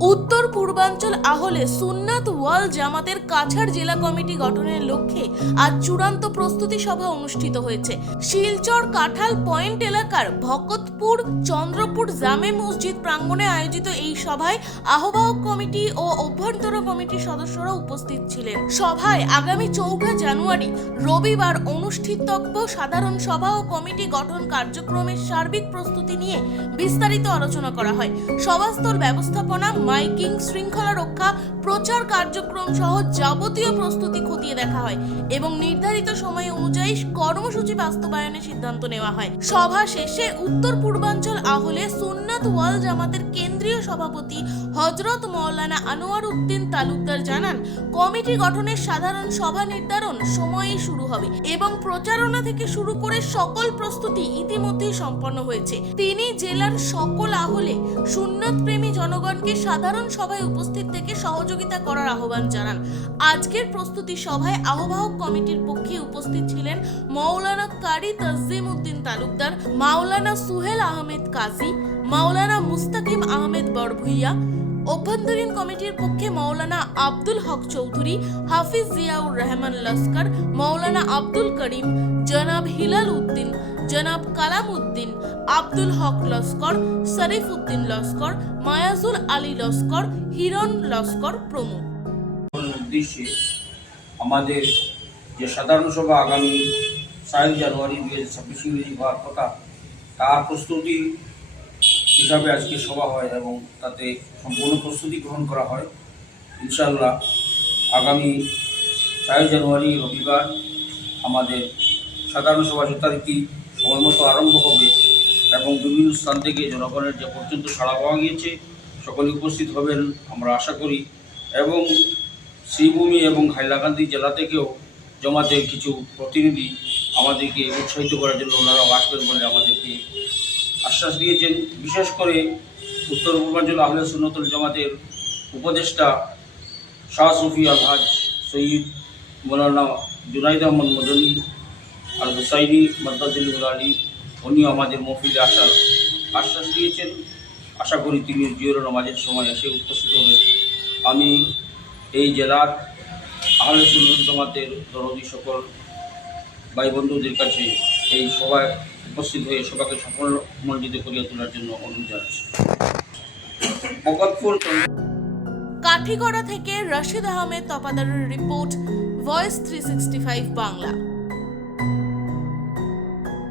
উত্তর পূর্বাঞ্চল আহলে সুন্নাত ওয়াল জামাতের কাছাড় জেলা কমিটি গঠনের লক্ষ্যে আজ চূড়ান্ত প্রস্তুতি সভা অনুষ্ঠিত হয়েছে। শিলচর কাঁঠাল পয়েন্ট এলাকার ভকতপুর চন্দ্রপুর জামে মসজিদ প্রাঙ্গণে আয়োজিত এই সভায় আহ্বায়ক কমিটি ও অভ্যন্তর কমিটির সদস্যরা উপস্থিত ছিলেন। সভায় আগামী চৌঠা জানুয়ারি রবিবার অনুষ্ঠিতব্য সাধারণ সভা ও কমিটি গঠন কার্যক্রমের সার্বিক প্রস্তুতি নিয়ে বিস্তারিত আলোচনা করা হয়। সভাস্থল ব্যবস্থাপনা, মাইকিং, শৃঙ্খলা রক্ষা, প্রচার কার্যক্রম সহ যাবতীয় প্রস্তুতি খতিয়ে দেখা হয় এবং নির্ধারিত সময় অনুযায়ী কর্মসূচি বাস্তবায়নের সিদ্ধান্ত নেওয়া হয়। সভা শেষে উত্তর পূর্বাঞ্চল আহলে সুন্নাত ওয়াল জামাতের কেন্দ্রীয় সভাপতি হজরত মৌলানা আনোয়ার উদ্দিন তালুকদার জানান, কমিটি গঠনের সাধারণ সভা নির্ধারণ সময়েই শুরু হবে এবং প্রচারণা থেকে শুরু করে সকল প্রস্তুতি ইতিমধ্যেই সম্পন্ন হয়েছে। তিনি জেলার সকল আহলে সুন্নত জনগণকে সাধারণ সভায় উপস্থিত থেকে সহযোগিতা করার আহ্বান জানান। আজকের প্রস্তুতি সভায় আহ্বায়ক কমিটির পক্ষে উপস্থিত ছিলেন মৌলানা কারি তাজিম উদ্দিন তালুকদার, মাওলানা সুহেল আহমেদ কাজী, মাওলানা মুস্তাকিম আহমেদ বড়ভুইয়া অভ্যন্তরীণ কমিটির পক্ষে মৌলানা আব্দুল হক চৌধুরী, হাফিজ জিয়াউর রহমান লস্কর মৌলানা আব্দুল করিম, জনাব হিলাল উদ্দিন, জনাব কালাম উদ্দিন, আব্দুল হক লস্কর, শরীফ উদ্দিন লস্কর, মায়াজুল আলী লস্কর, হিরণ লস্কর প্রমুখ। উদ্দেশ্যে আমাদের যে সাধারণ সভা আগামী সাত জানুয়ারি দুই হাজার ছাব্বিশ হওয়ার কথা, তার প্রস্তুতি হিসাবে আজকে সভা হয় এবং তাতে সম্পূর্ণ প্রস্তুতি গ্রহণ করা হয়। ইনশাআল্লাহ আগামী চার জানুয়ারি রবিবার আমাদের সাধারণ সভা যথারীতি সময় মতো আরম্ভ হবে এবং বিভিন্ন স্থান থেকে জনগণের যে পর্যন্ত সাড়া পাওয়া গিয়েছে সকলে উপস্থিত হবেন আমরা আশা করি। এবং শ্রীভূমি এবং হাইলাকান্দি জেলা থেকেও জমাতের কিছু প্রতিনিধি আমাদেরকে উৎসাহিত করার জন্য ওনারাও আসবেন বলে আমাদেরকে আশ্বাস দিয়েছেন, বিশেষ করে উত্তর পূর্বাঞ্চল আহলে সুন্নতুল জামাতের উপদেষ্টা শাহ সুফি আলহাজ সঈদ মৌলানা জুনাইদ আহমদ মদনী আর হুসাইনি মদ্দাজুল আলী, উনিও আমাদের মফিলে আসার আশ্বাস দিয়েছেন। আশা করি তিনি জিওর নামাজের সময় এসে উপস্থিত হবেন। আমি এই জেলার আহলে সুন্নত জমাতের দরদি সকল ভাই বন্ধুদের কাছে এই সভায় উপস্থিত হয়ে সবাকে সফল মন্ডিত করিয়া তোলার জন্য অনুরোধ জানাচ্ছি। কাঠিগড়া থেকে রশিদ আহমেদ তপাদারের রিপোর্ট, ভয়েস থ্রি বাংলা।